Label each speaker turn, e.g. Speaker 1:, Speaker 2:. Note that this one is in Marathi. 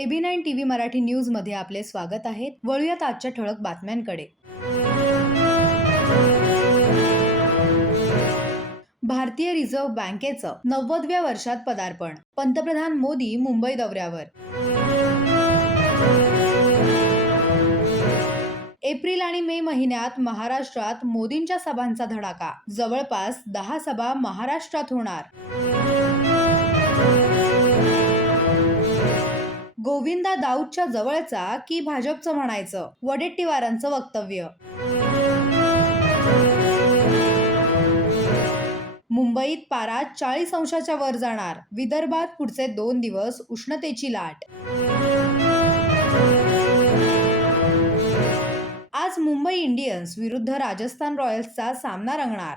Speaker 1: एबी नाईन टीव्ही मराठी न्यूजमध्ये आपले स्वागत आहे. वळूयात आजच्या ठळक बातम्यांकडे. भारतीय रिझर्व्ह बँकेचं नव्वदव्या वर्षात पदार्पण. पंतप्रधान मोदी मुंबई दौऱ्यावर. एप्रिल आणि मे महिन्यात महाराष्ट्रात मोदींच्या सभांचा धडाका. जवळपास दहा सभा महाराष्ट्रात होणार. गोविंदा दाऊदच्या जवळचा की भाजपचं म्हणायचं? वडेट्टीवारांचं वक्तव्य. मुंबईत पारा चाळीस अंशाच्या वर जाणार. विदर्भात पुढचे दोन दिवस उष्णतेची लाट. आज मुंबई इंडियन्स विरुद्ध राजस्थान रॉयल्सचा सामना रंगणार.